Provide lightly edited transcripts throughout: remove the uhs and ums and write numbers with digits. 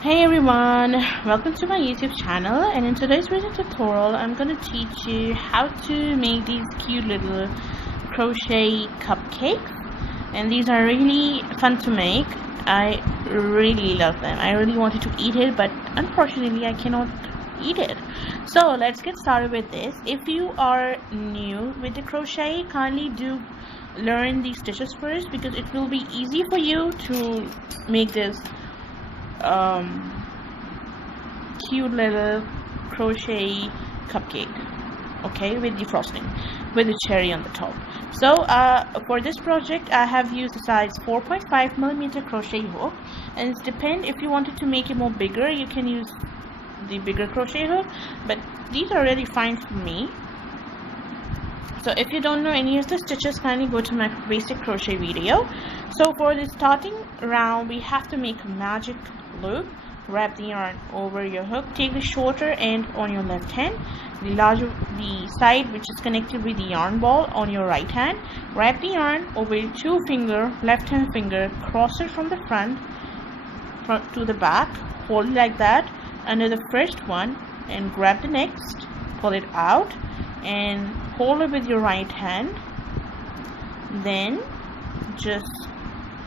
Hey everyone, welcome to my YouTube channel, and in today's video tutorial I'm going to teach you how to make these cute little crochet cupcakes. And these are really fun to make. I really love them. I really wanted to eat it, but unfortunately I cannot eat it. So let's get started with this. If you are new with the crochet, kindly do learn these stitches first, because it will be easy for you to make this cute little crochet cupcake, okay, with the frosting, with the cherry on the top. So for this project I have used a size 4.5mm crochet hook, and it's depend if you wanted to make it more bigger, you can use the bigger crochet hook, but these are really fine for me. So if you don't know any of the stitches, kindly go to my basic crochet video. So for the starting round, we have to make a magic loop. Wrap the yarn over your hook, take the shorter end on your left hand, the side which is connected with the yarn ball on your right hand. Wrap the yarn over your two finger, left hand finger, cross it from the front to the back, hold it like that under the first one, and grab the next, pull it out and hold it with your right hand. Then just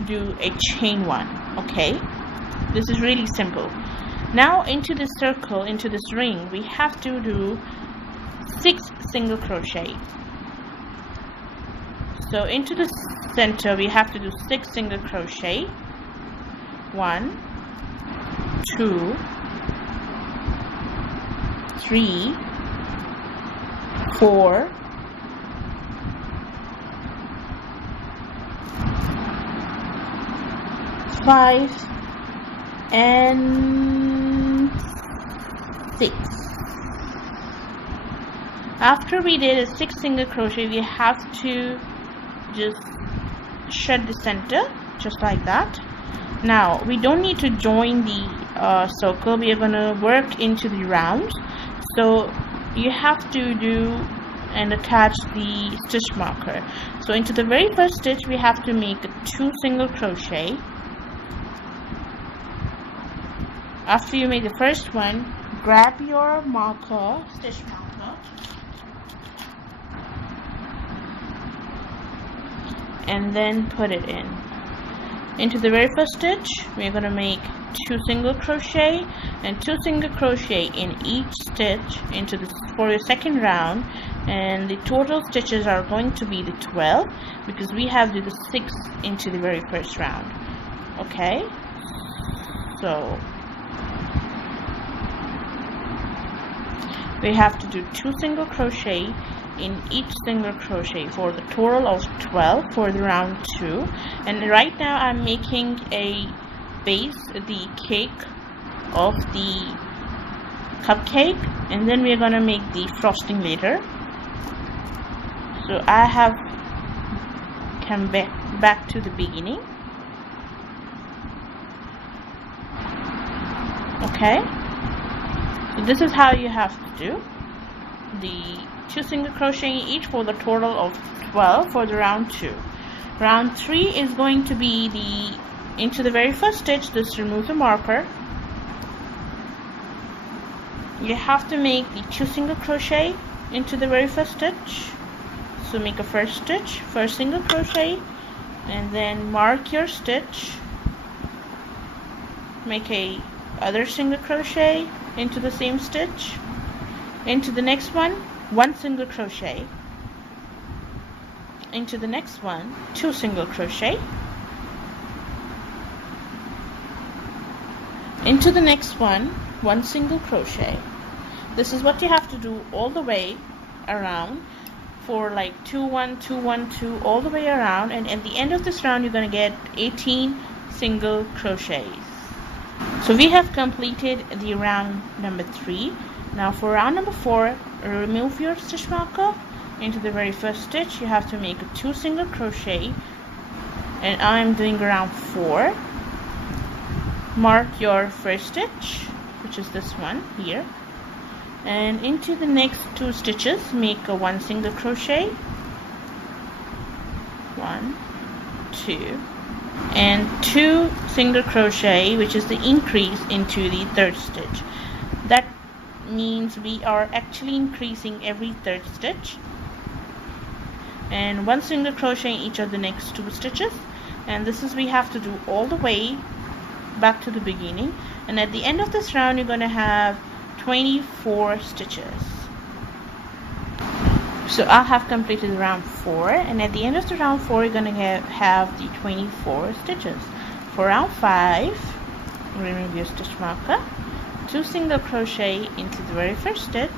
do a chain one. Okay, this is really simple. Now into this circle, into this ring, we have to do 6 single crochet. So into the center we have to do 6 single crochet. 1, 2, 3, 4, 5 and 6. After we did a 6 single crochet, we have to just shut the center just like that. Now we don't need to join the circle, we are going to work into the round. So you have to do and attach the stitch marker. So into the very first stitch we have to make 2 single crochet. After you make the first one, grab your marker, stitch marker, and then put it in. Into the very first stitch we're going to make 2 single crochet and 2 single crochet in each stitch into this for your second round, and the total stitches are going to be the 12, because we have to do the 6 into the very first round. Okay, so we have to do 2 single crochet in each single crochet for the total of 12 for the round 2. And right now I'm making a base, the cake of the cupcake, and then we're gonna make the frosting later. So I have come back to the beginning. Okay, so this is how you have to do the 2 single crochet each for the total of 12 for the round 2. Round 3 is going to be into the very first stitch, just remove the marker. You have to make the 2 single crochet into the very first stitch. So make a first stitch, first single crochet, and then mark your stitch, make a other single crochet into the same stitch. Into the next one, 1 single crochet. Into the next one, 2 single crochet. Into the next one, 1 single crochet. This is what you have to do all the way around for like 2 1 2 1 2 all the way around, and at the end of this round you're going to get 18 single crochets. So we have completed the round number 3. Now for round number 4, remove your stitch marker. Into the very first stitch you have to make 2 single crochet, and I'm doing round 4. Mark your first stitch, which is this one here, and into the next 2 stitches make a 1 single crochet, 1 2 and 2 single crochet, which is the increase into the third stitch. That means we are actually increasing every third stitch, and 1 single crochet in each of the next 2 stitches, and this is we have to do all the way back to the beginning. And at the end of this round you're going to have 24 stitches. So I have completed round 4, and at the end of the round 4 you're going to have the 24 stitches. For round 5, remove your stitch marker, 2 single crochet into the very first stitch,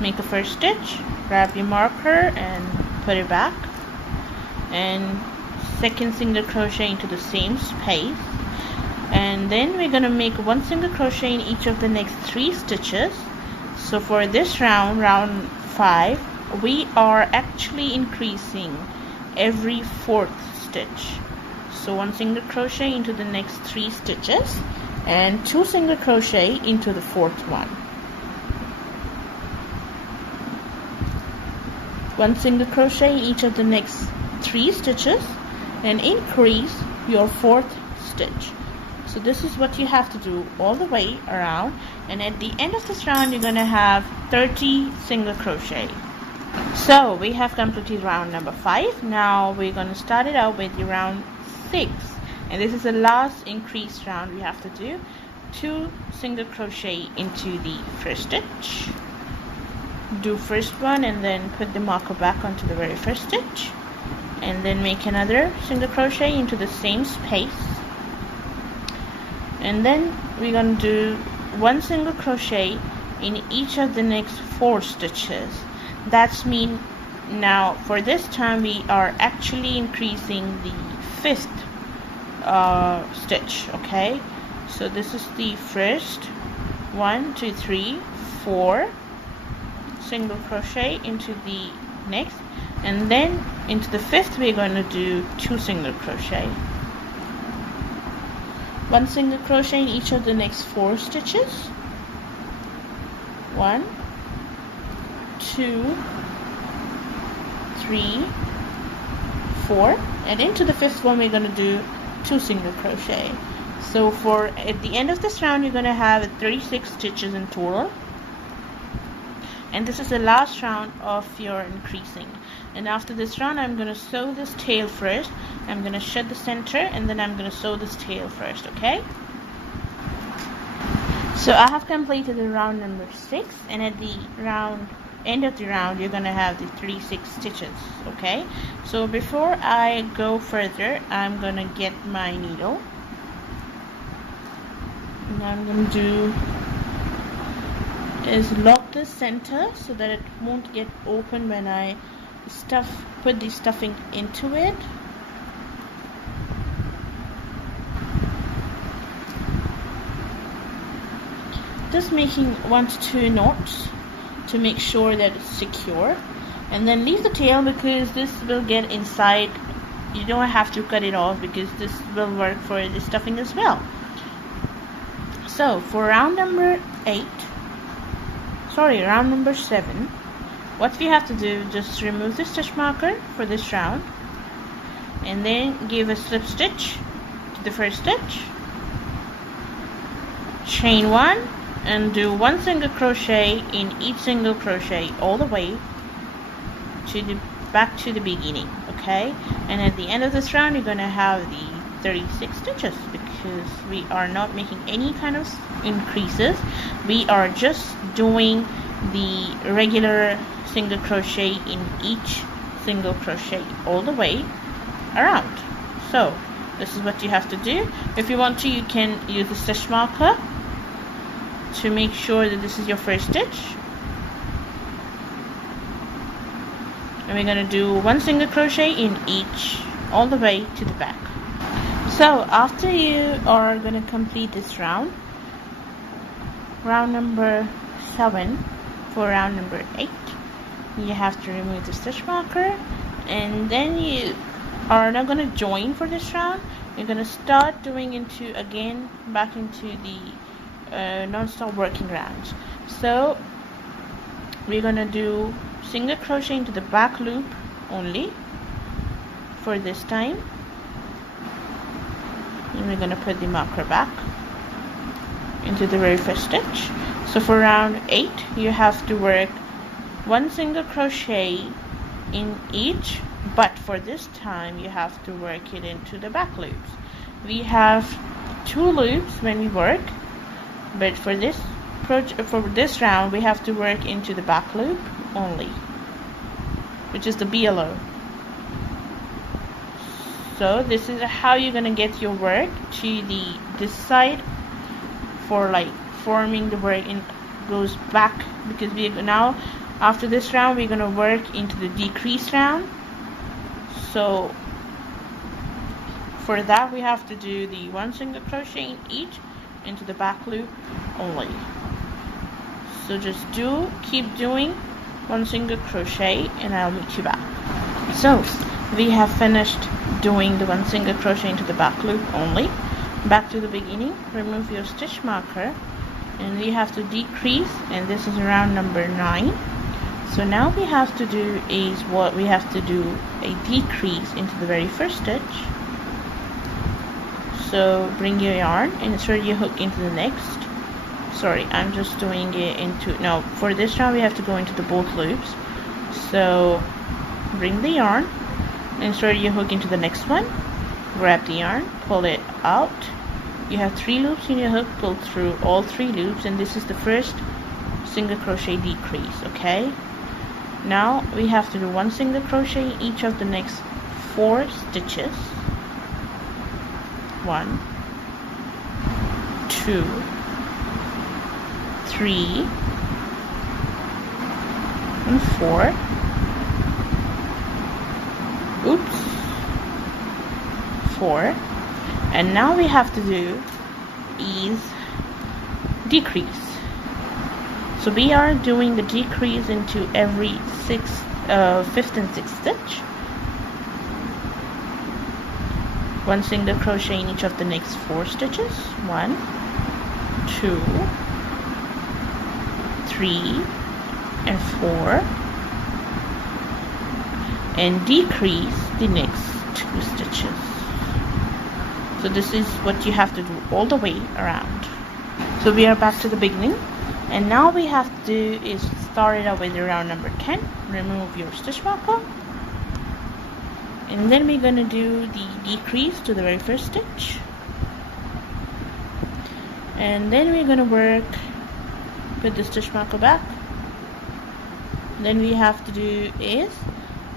make a first stitch, grab your marker and put it back, and second single crochet into the same space, and then we're going to make 1 single crochet in each of the next 3 stitches. So for this round 5, we are actually increasing every 4th stitch. So 1 single crochet into the next 3 stitches and 2 single crochet into the 4th one. 1 single crochet in each of the next 3 stitches and increase your 4th stitch. So this is what you have to do all the way around, and at the end of this round you're going to have 30 single crochet. So we have completed round number 5. Now we're going to start it out with the round 6, and this is the last increase round we have to do. 2 single crochet into the first stitch, do first one and then put the marker back onto the very first stitch, and then make another single crochet into the same space, and then we're going to do 1 single crochet in each of the next 4 stitches. That's mean now for this time we are actually increasing the 5th stitch. Okay, so this is the first 1 2 3 4 single crochet into the next, and then into the 5th we're going to do 2 single crochet, 1 single crochet in each of the next 4 stitches, 1 2 3 4, and into the 5th one we're going to do 2 single crochet. So for at the end of this round you're going to have 36 stitches in total, and this is the last round of your increasing. And after this round I'm going to sew this tail first. I'm going to shut the center and then I'm going to sew this tail first. Okay, so I have completed the round number 6, and at the end of the round you're going to have the 36 stitches. Okay, so before I go further I'm going to get my needle. Now I'm going to do is lock the center so that it won't get open when I put the stuffing into it. Just making 1 to 2 knots to make sure that it's secure, and then leave the tail because this will get inside. You don't have to cut it off because this will work for the stuffing as well. So for round number 7, what we have to do, just remove the stitch marker for this round and then give a slip stitch to the first stitch, chain 1 and do 1 single crochet in each single crochet all the way to the back to the beginning. Okay, and at the end of this round you're going to have the 36 stitches because we are not making any kind of increases. We are just doing the regular single crochet in each single crochet all the way around. So this is what you have to do. If you want to, you can use a stitch marker to make sure that this is your first stitch, and we're going to do 1 single crochet in each all the way to the back. So after you are going to complete this round number 7, for round number 8 you have to remove the stitch marker, and then you are not going to join for this round. You're going to start doing back into the non-stop working rounds. So we're going to do single crochet into the back loop only for this time, and we're going to put the marker back into the very first stitch. So for round 8 you have to work 1 single crochet in each, but for this time you have to work it into the back loops. We have 2 loops when we work, but for this round we have to work into the back loop only, which is the BLO. So this is how you're gonna get your work to this side for like forming the work in goes back, because we now after this round we're gonna work into the decrease round. So for that we have to do the 1 single crochet in each into the back loop only. So just keep doing 1 single crochet and I'll meet you back. So we have finished doing the 1 single crochet into the back loop only. Back to the beginning, remove your stitch marker, and we have to decrease, and this is round number 9. So now we have to do is what we have to do a decrease into the very first stitch. So bring your yarn and insert your hook into the next. Sorry, I'm just doing it into, no, for this round we have to go into the both loops. So bring the yarn, insert your hook into the next one, grab the yarn, pull it out. You have 3 loops in your hook, pull through all 3 loops, and this is the first single crochet decrease. Okay, now we have to do 1 single crochet in each of the next 4 stitches. 1, 2, 3, and 4. Oops, 4. And now we have to do is decrease. So we are doing the decrease into every 5th and 6th stitch. 1 single crochet in each of the next 4 stitches. 1, 2, 3, and 4, and decrease the next 2 stitches. So this is what you have to do all the way around. So we are back to the beginning, and now we have to do is start it out with round number 10. Remove your stitch marker, and then we're going to do the decrease to the very first stitch, and then we're going to work, put the stitch marker back. Then we have to do is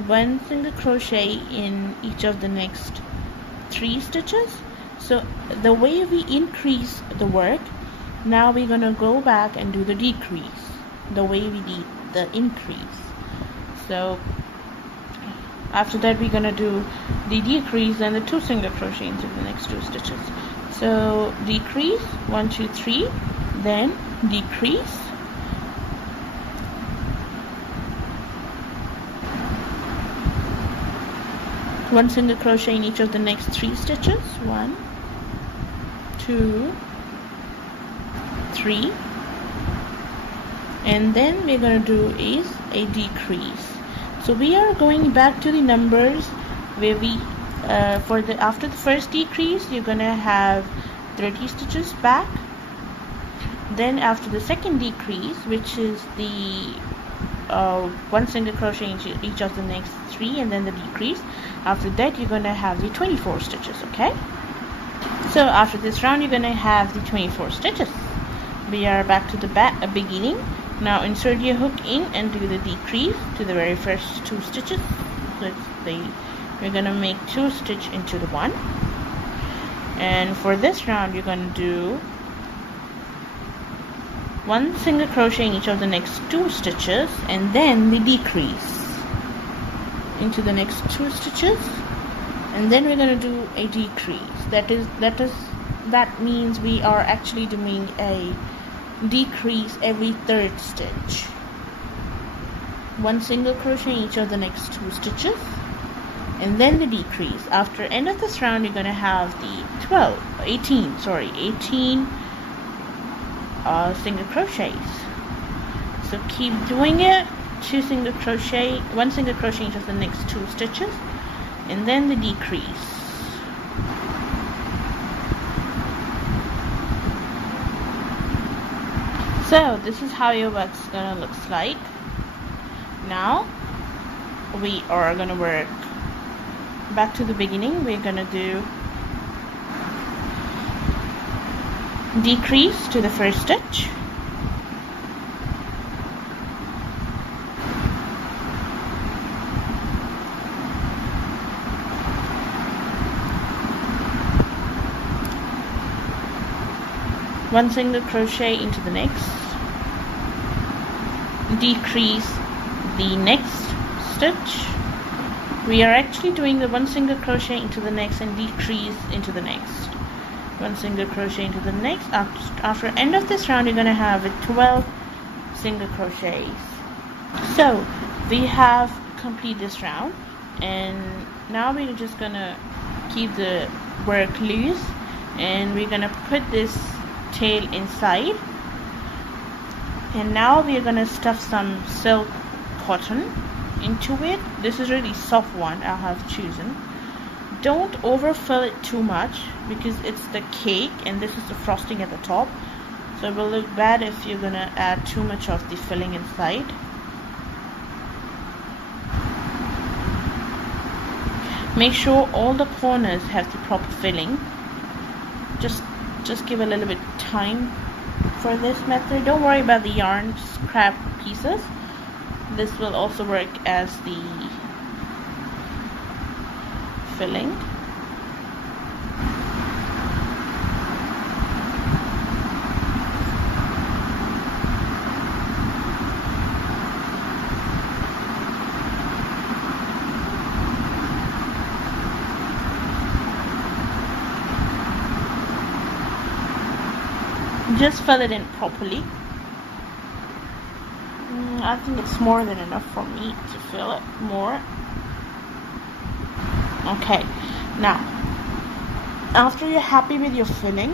1 single crochet in each of the next 3 stitches. So the way we increase the work, now we're going to go back and do the decrease the way we did the increase. So after that we're going to do the decrease and the 2 single crochet into the next 2 stitches. So decrease 1, 2, 3, then decrease, one single crochet in each of the next 3 stitches. 1, 2, 3, and then we're going to do is a decrease. So we are going back to the numbers where we after the first decrease you're going to have 30 stitches back. Then after the second decrease, which is the 1 single crochet in each of the next 3, and then the decrease, after that you're going to have the 24 stitches. Okay, so after this round you're going to have the 24 stitches. We are back to the beginning. Now insert your hook in and do the decrease to the very first 2 stitches. So we're going to make 2 stitch into the 1, and for this round you're going to do 1 single crochet in each of the next 2 stitches, and then the decrease into the next 2 stitches, and then we're going to do a decrease. That means we are actually doing a decrease every 3rd stitch. 1 single crochet in each of the next 2 stitches, and then the decrease. After end of this round you're going to have the 18 single crochets. So keep doing it. 1 single crochet into the next 2 stitches, and then the decrease. So this is how your work's gonna look like. Now we are gonna work back to the beginning. We're gonna do decrease to the first stitch, one single crochet into the next, decrease the next stitch. We are actually doing the one single crochet into the next and decrease into the next, one single crochet into the next. After end of this round, you're going to have 12 single crochets. So we have completed this round, and now we're just going to keep the work loose, and we're going to put this tail inside, and now we're going to stuff some silk cotton into it. This is really soft one I have chosen. Don't overfill it too much because it's the cake and this is the frosting at the top, so it will look bad if you're gonna add too much of the filling inside. Make sure all the corners have the proper filling. Just give a little bit time for this method. Don't worry about the yarn scrap pieces. This will also work as the filling. Just fill it in properly. I think it's more than enough for me to fill it more. Okay, now after you're happy with your filling,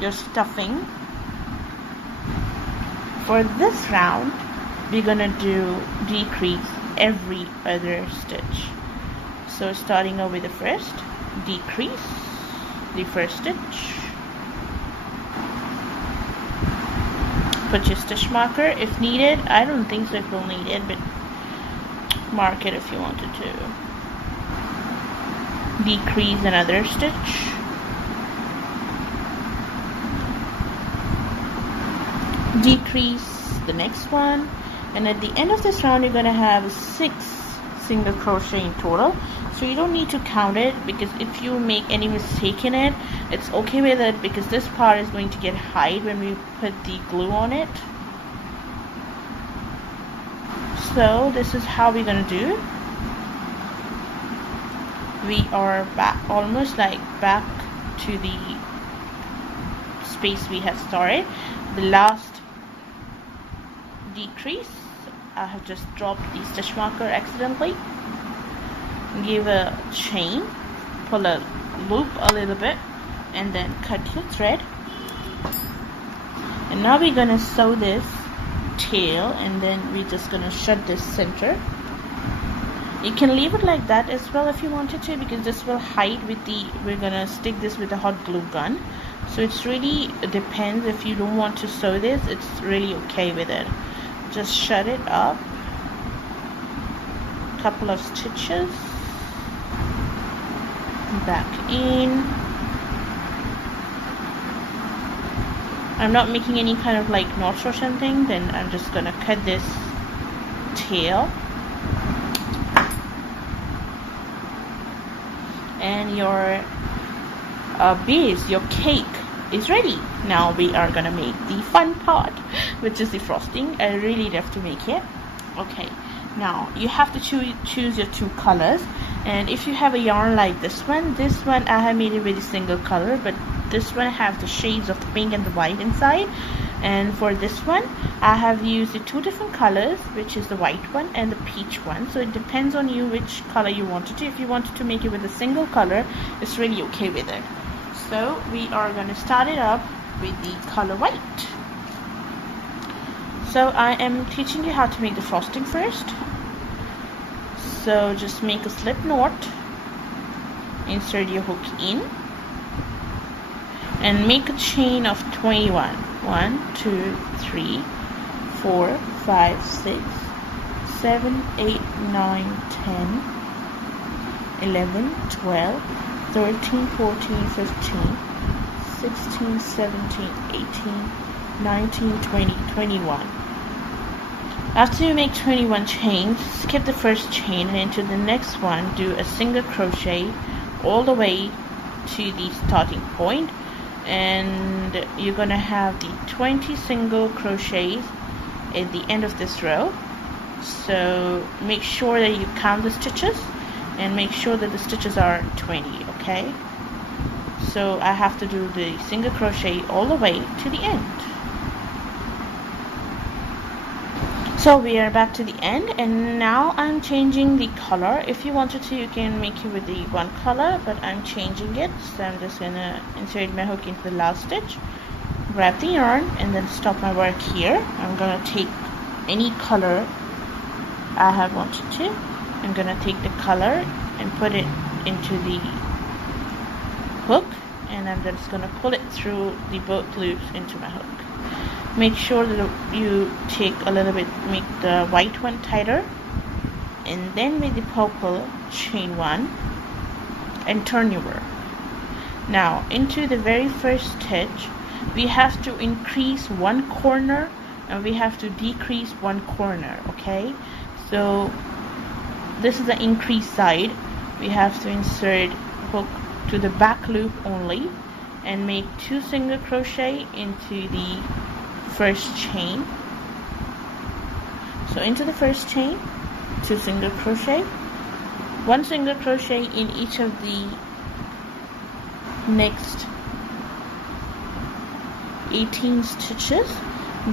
your stuffing, for this round we're gonna do decrease every other stitch. So starting over the first, decrease the first stitch, put your stitch marker if needed. I don't think so if you'll need it, but mark it if you wanted to. Decrease another stitch, decrease the next one, and at the end of this round you're going to have 6 single crochet in total. So you don't need to count it, because if you make any mistake in it, it's okay with it, because this part is going to get hide when we put the glue on it. So this is how we're going to do. We are back, almost like back to the space we have started. The last decrease, I have just dropped the stitch marker accidentally. Give a chain, pull a loop a little bit, and then cut your thread. And now we're gonna sew this tail, and then we're just gonna shut this center. You can leave it like that as well if you wanted to, because this will hide with the, we're gonna stick this with a hot glue gun. So it's really depends. If you don't want to sew this, it's really okay with it. Just shut it up, couple of stitches, back in. I'm not making any kind of like knots or something, then I'm just gonna cut this tail, and your base, your cake is ready. Now we are gonna make the fun part, which is the frosting. I really love to make it. Okay, now you have to choose your 2 colors, and if you have a yarn like this one I have made it with a single color, but this one has the shades of the pink and the white inside. And for this one I have used the 2 different colors, which is the white one and the peach one. So it depends on you which color you wanted to. If you wanted to make it with a single color, it's really okay with it. So we are going to start it up with the color white. So I am teaching you how to make the frosting first. So just make a slip knot, insert your hook in, and make a chain of 21. 1 2 3 4 5 6 7 8 9 10 11 12 13 14 15 16 17 18 19 20 21. After you make 21 chains, skip the first chain and into the next one do a single crochet all the way to the starting point, and you're gonna have the 20 single crochets at the end of this row. So make sure that you count the stitches and make sure that the stitches are 20. Okay, so I have to do the single crochet all the way to the end. So we are back to the end, and now I'm changing the color. If you wanted to, you can make it with the one color, but I'm changing it. So I'm just gonna insert my hook into the last stitch, grab the yarn, and then stop my work here. I'm gonna take any color I have wanted to. I'm gonna take the color and put it into the hook, and I'm just gonna pull it through the both loops into my hook. Make sure that you take a little bit, make the white one tighter, and then with the purple chain one and turn your work. Now into the very first stitch we have to increase one corner and we have to decrease one corner. Okay, so this is the increase side. We have to insert hook to the back loop only and make 2 single crochet into the first chain. So into the first chain, 2 single crochet, 1 single crochet in each of the next 18 stitches,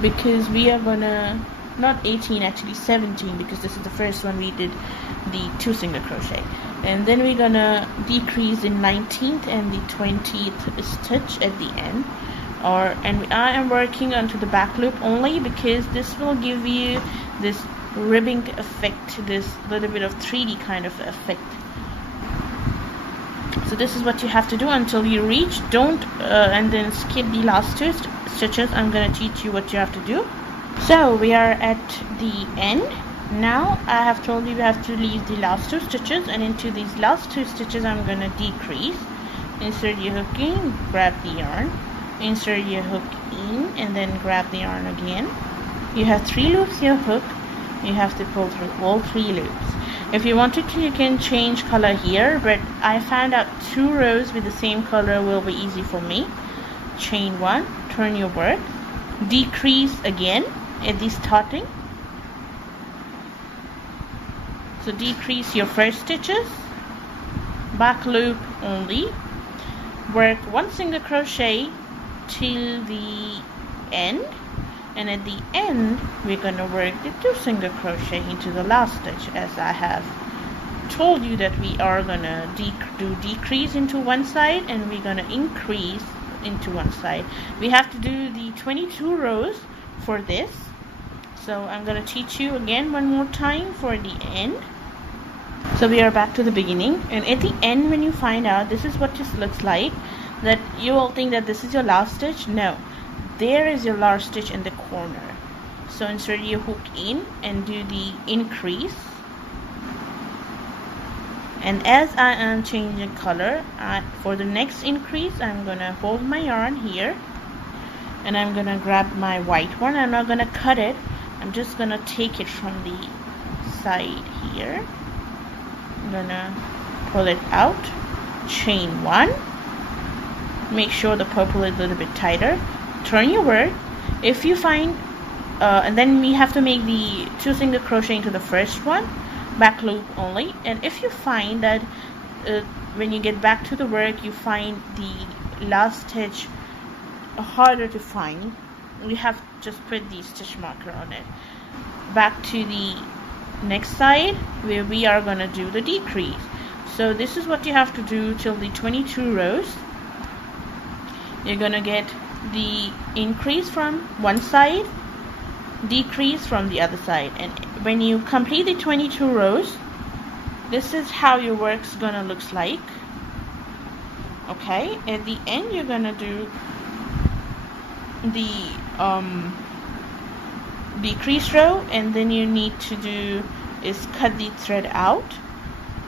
because we are gonna, not 18, actually 17, because this is the first one we did the 2 single crochet, and then we're gonna decrease the 19th and the 20th stitch at the end. And I am working onto the back loop only because this will give you this ribbing effect, this little bit of 3D kind of effect. So this is what you have to do until you reach. Don't and then skip the last 2 stitches. I'm gonna teach you what you have to do. So we are at the end. Now I have told you have to leave the last 2 stitches, and into these last 2 stitches I'm gonna decrease. Insert your hook in, grab the yarn, insert your hook in, and then grab the yarn again. You have 3 loops your hook. You have to pull through all 3 loops. If you wanted to, you can change color here, but I found out 2 rows with the same color will be easy for me. Chain 1, turn your work, decrease again at the starting. So decrease your first stitches, back loop only, work 1 single crochet till the end, and at the end we're gonna work the 2 single crochet into the last stitch, as I have told you that we are gonna do decrease into one side and we're gonna increase into one side. We have to do the 22 rows for this, so I'm gonna teach you again one more time for the end. So we are back to the beginning, and at the end when you find out this is what this looks like, that you will think that this is your last stitch. No, there is your last stitch in the corner. So insert your hook in and do the increase, and as I am changing color for the next increase, I'm gonna hold my yarn here and I'm gonna grab my white one. I'm not gonna cut it, I'm just gonna take it from the side here. I'm gonna pull it out, chain 1, make sure the purple is a little bit tighter, turn your work. If you find and then we have to make the 2 single crochet into the first one, back loop only. And if you find that when you get back to the work you find the last stitch harder to find, we have just put the stitch marker on it. Back to the next side where we are going to do the decrease. So this is what you have to do till the 22 rows. You're going to get the increase from one side, decrease from the other side, and when you complete the 22 rows, this is how your work's going to look like. Okay, at the end you're going to do the crease row, and then you need to do is cut the thread out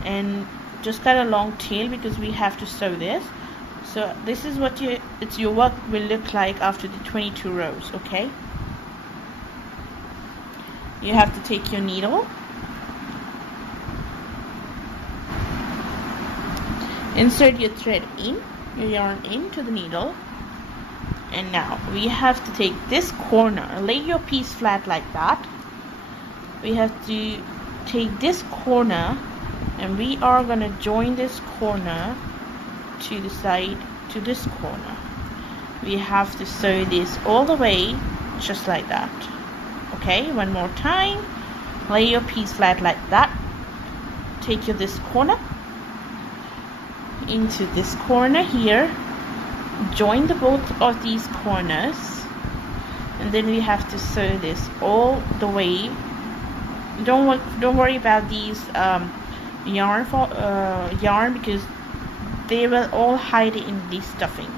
and just cut a long tail because we have to sew this. So this is what your work will look like after the 22 rows. Okay, you have to take your needle, insert your thread in, your yarn into the needle, and now we have to take this corner, lay your piece flat like that. We have to take this corner and we are going to join this corner to the side to this corner. We have to sew this all the way just like that. Okay, one more time. Lay your piece flat like that. Take your this corner into this corner here, join the both of these corners, and then we have to sew this all the way. Don't worry about these yarn because they will all hide in the stuffing.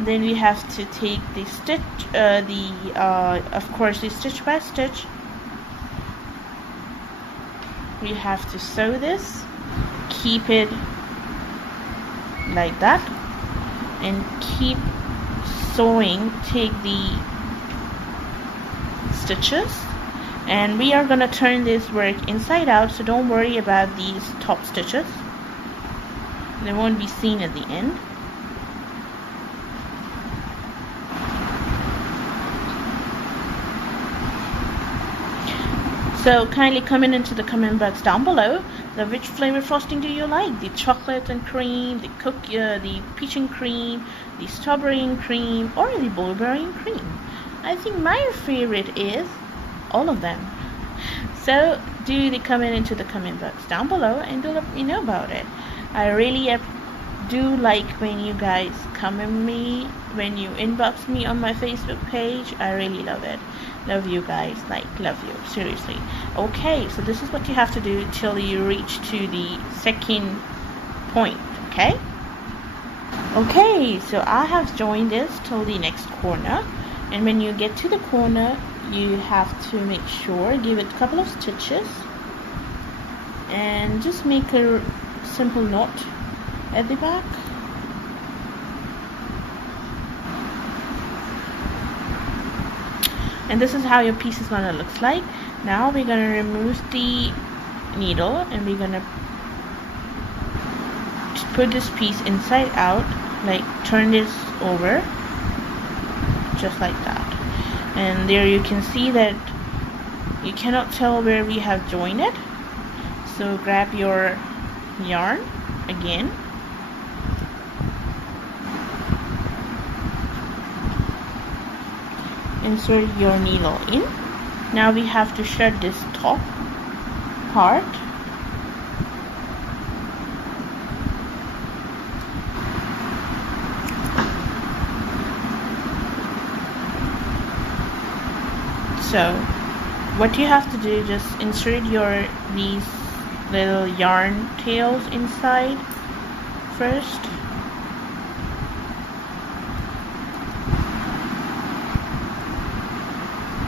Then we have to take the stitch, of course the stitch by stitch. We have to sew this, keep it like that, and keep sewing. Take the stitches, and we are gonna turn this work inside out, so don't worry about these top stitches, they won't be seen at the end. So kindly comment into the comment box down below which flavor frosting do you like? The chocolate and cream, the peach and cream, the strawberry and cream, or the blueberry and cream? I think my favorite is all of them. So do the comment into the comment box down below and do let me know about it. I really do like when you guys comment me, when you inbox me on my Facebook page. I really love it. Love you guys, like love you, seriously. Okay, so this is what you have to do till you reach to the second point. Okay, so I have joined this till the next corner, and when you get to the corner you have to make sure, give it a couple of stitches and just make a simple knot at the back. And this is how your piece is gonna look like. Now we're gonna remove the needle and we're gonna put this piece inside out, like turn this over just like that. And there you can see that you cannot tell where we have joined it. So grab your yarn again, insert your needle in. Now we have to shred this top part. So what you have to do, just insert these little yarn tails inside first.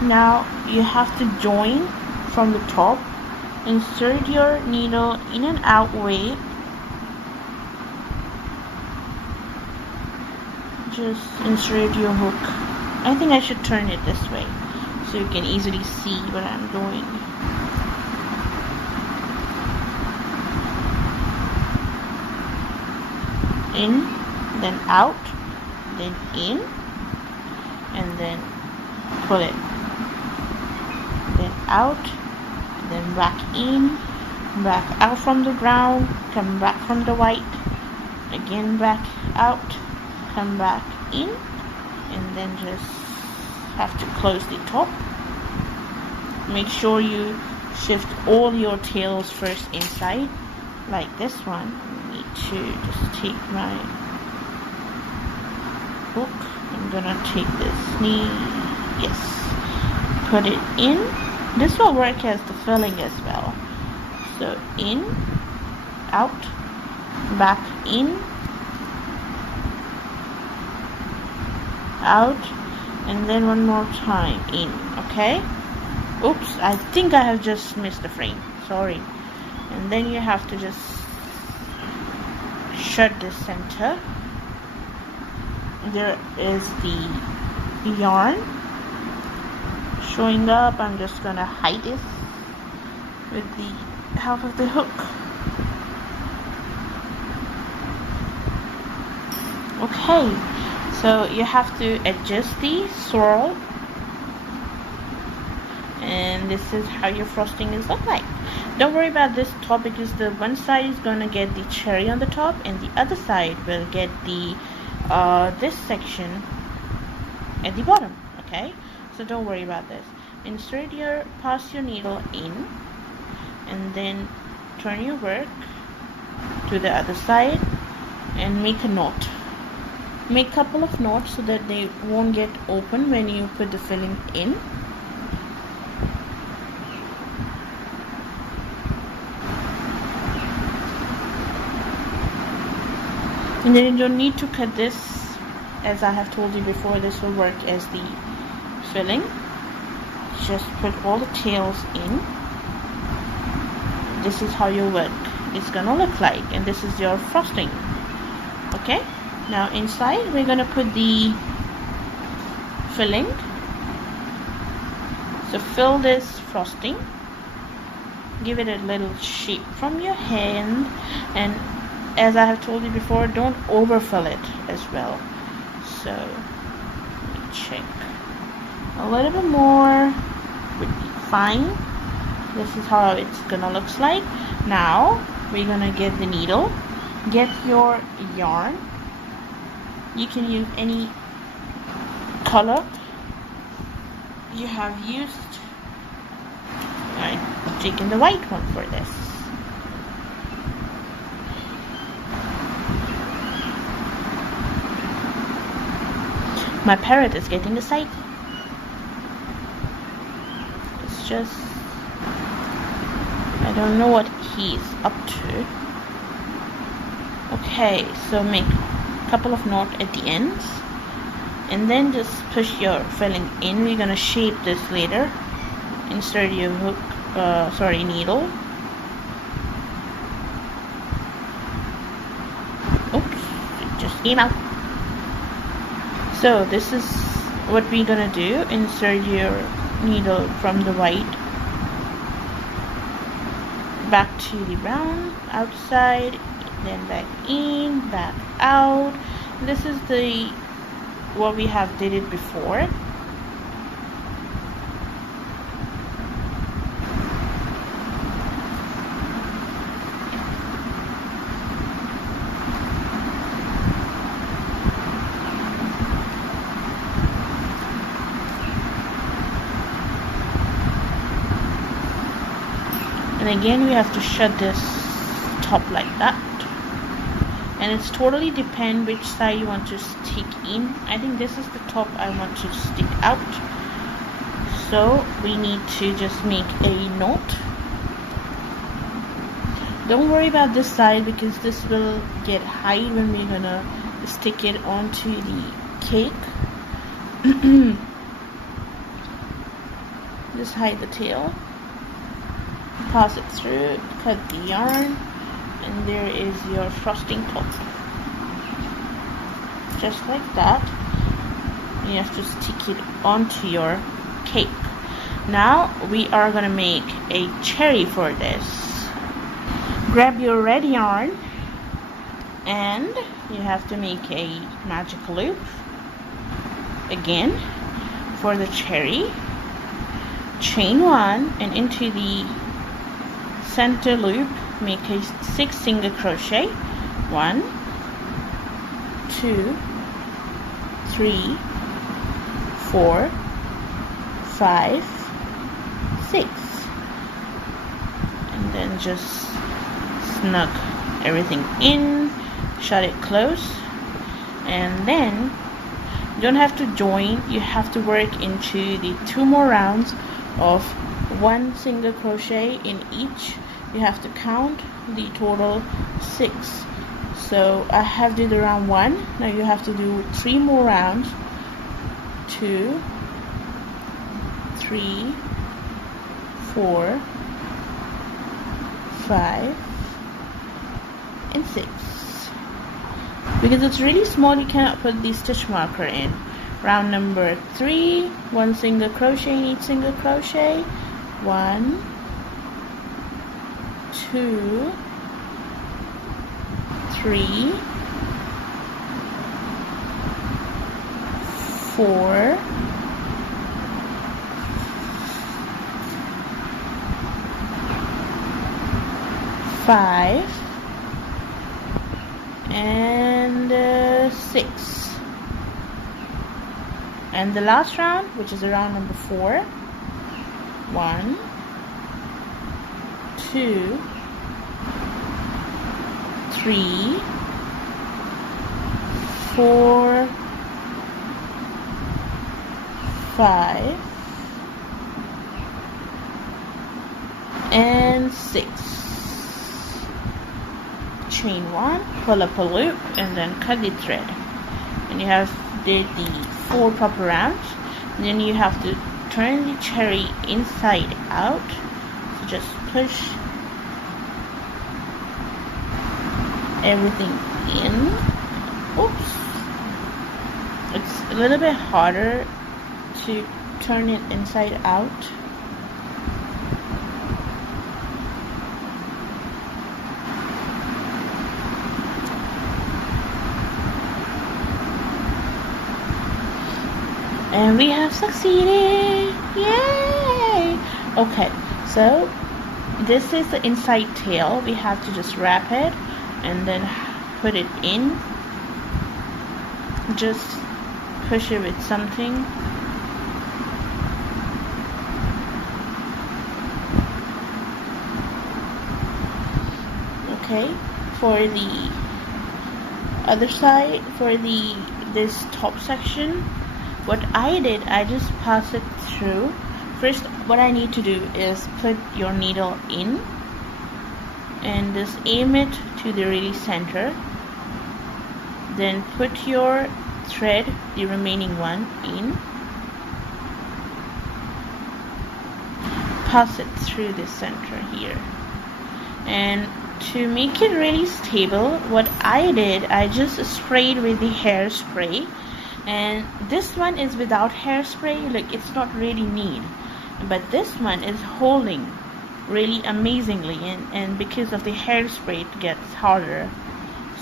Now you have to join from the top. Insert your needle in and out way. Just insert your hook. I think I should turn it this way so you can easily see what I'm doing. In, then out, then in, and then pull it. Then out, then back in, back out from the brown, come back from the white, again back out, come back in, and then just have to close the top. Make sure you shift all your tails first inside, like this one. I need to just take my hook. I'm gonna take this knee, yes, put it in. This will work as the filling as well. So in, out, back in, out, and then one more time in. Okay, oops, I think I have just missed the frame, sorry. And then you have to just shut the center. There is the yarn showing up. I'm just gonna hide this with the help of the hook. Okay, so you have to adjust the swirl, and this is how your frosting is look like. Don't worry about this top because the one side is gonna get the cherry on the top and the other side will get the this section at the bottom. Okay, so don't worry about this. Pass your needle in, and then turn your work to the other side and make a knot. Make a couple of knots so that they won't get open when you put the filling in. And then you don't need to cut this, as I have told you before, this will work as the filling. Just put all the tails in. This is how your work is gonna look like, and this is your frosting. Okay, now inside we're gonna put the filling. So fill this frosting, give it a little shape from your hand, and as I have told you before, don't overfill it as well. So let me check. A little bit more would be fine. This is how it's gonna look like. Now we're gonna get the needle, get your yarn. You can use any color you have used. I'm taking the white one for this. My parrot is getting excited. It's just, I don't know what he's up to. Okay, so make a couple of knots at the ends, and then just push your filling in. We're gonna shape this later. Insert your hook, needle. Oops, it just came out. So this is what we're gonna do. Insert your needle from the white back to the brown outside, then back in, back out. This is the what we have did it before. And again we have to shut this top like that, and it's totally depend which side you want to stick in. I think this is the top I want to stick out, so we need to just make a knot. Don't worry about this side because this will get high when we're gonna stick it onto the cake. Just hide the tail, pass it through, cut the yarn, and there is your frosting top. Just like that. You have to stick it onto your cake. Now we are gonna make a cherry for this. Grab your red yarn, and you have to make a magic loop again for the cherry. Chain one, and into the center loop make a 6 single crochet. 1, 2, 3, 4, 5, 6, and then just snug everything in, shut it close, and then you don't have to join, you have to work into the 2 more rounds of 1 single crochet in each. You have to count the total 6. So I have did the round 1. Now you have to do 3 more rounds 2, 3, 4, 5, and 6. Because it's really small, you cannot put the stitch marker in. Round number 3, 1 single crochet in each single crochet. 1, 2, 3, 4, 5, and 6. And the last round, which is round number 4, 1, 2, 3, 4, 5, and 6. Chain 1, pull up a loop, and then cut the thread. And you have did the 4 proper rounds. And then you have to turn the cherry inside out. So just push everything in. Oops. It's a little bit harder to turn it inside out. And we have succeeded! Yay! Okay, so this is the inside tail. We have to just wrap it and then put it in. Just push it with something. Okay, for the other side, for this top section, what I did, I just pass it through. First, what I need to do is put your needle in and just aim it to the really center. Then put your thread, the remaining one, in. Pass it through the center here. And to make it really stable, what I did, I just sprayed with the hairspray. And this one is without hairspray, like it's not really neat, but this one is holding really amazingly, and because of the hairspray it gets harder.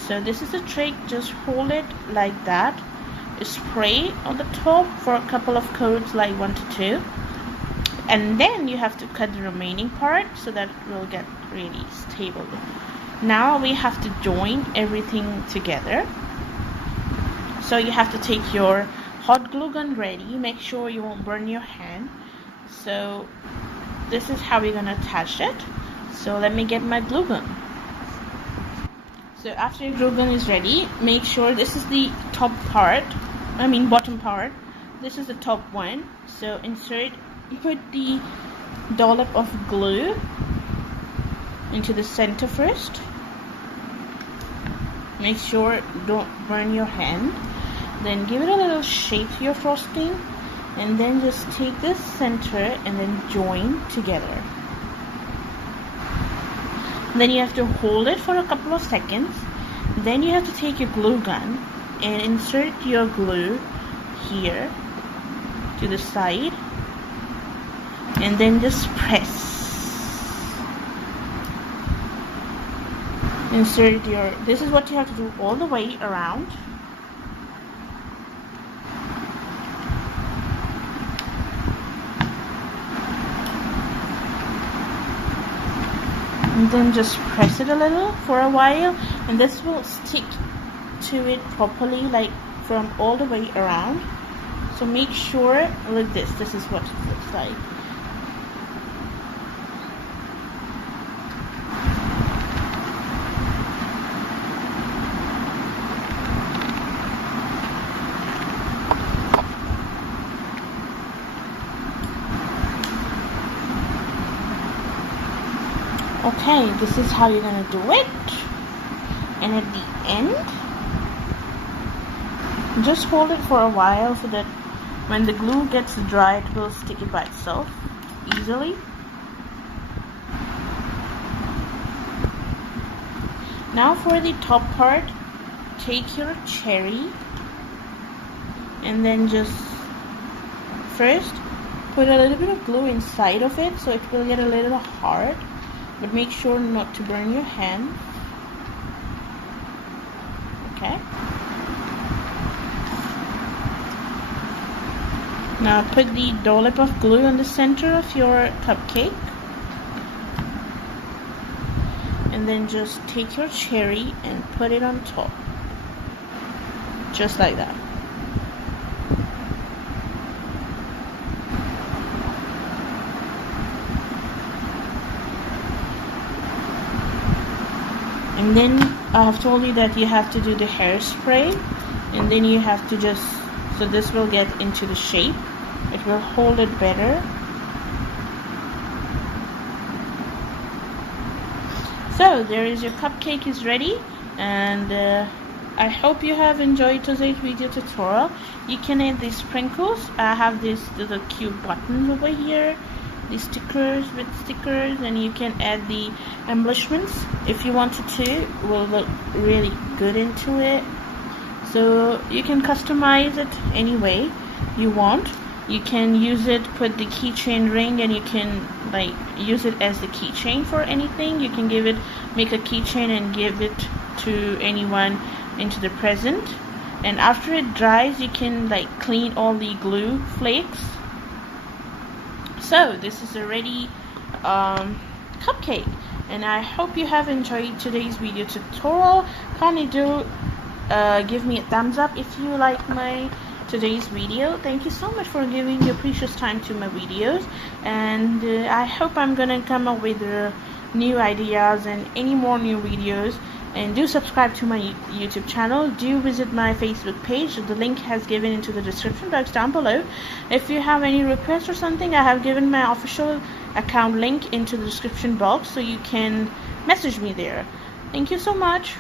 So this is a trick, just hold it like that, spray on the top for a couple of coats, like 1 to 2, and then you have to cut the remaining part so that it will get really stable. Now we have to join everything together. So you have to take your hot glue gun ready. Make sure you won't burn your hand. So this is how we're gonna attach it. So let me get my glue gun. So after your glue gun is ready, make sure this is the top part, bottom part. This is the top one. So insert, put the dollop of glue into the center first. Make sure don't burn your hand. Then give it a little shape to your frosting, and then just take this center and then join together. Then you have to hold it for a couple of seconds. Then you have to take your glue gun and insert your glue here to the side, and then just press. Insert your, this is what you have to do all the way around. And then just press it a little for a while, and this will stick to it properly, like from all the way around. So make sure, like this is what it looks like. Okay, this is how you're gonna do it. And at the end, just hold it for a while so that When the glue gets dry, it will stick it by itself easily. Now for the top part, take your cherry and then just first put a little bit of glue inside of it so it will get a little hard, but make sure not to burn your hand. Okay. Now put the dollop of glue on the center of your cupcake. And then just take your cherry and put it on top. Just like that. And then I have told you that you have to do the hairspray, and then you have to just, so this will get into the shape. It will hold it better. So there is your cupcake is ready, and I hope you have enjoyed today's video tutorial. You can add these sprinkles. I have these little cute buttons over here, these stickers with stickers, and you can add the embellishments if you wanted to. It will look really good into it. So you can customize it any way you want. You can use it, put the keychain ring, and you can like use it as the keychain for anything. You can give it, make a keychain and give it to anyone into the present. And after it dries, you can like clean all the glue flakes. So this is a ready cupcake, and I hope you have enjoyed today's video tutorial. Kindly do give me a thumbs up if you like my today's video. Thank you so much for giving your precious time to my videos, and I hope I'm gonna come up with new ideas and any more new videos. And do subscribe to my YouTube channel. Do visit my Facebook page. The link has given into the description box down below. If you have any requests or something, I have given my official account link into the description box, so you can message me there. Thank you so much.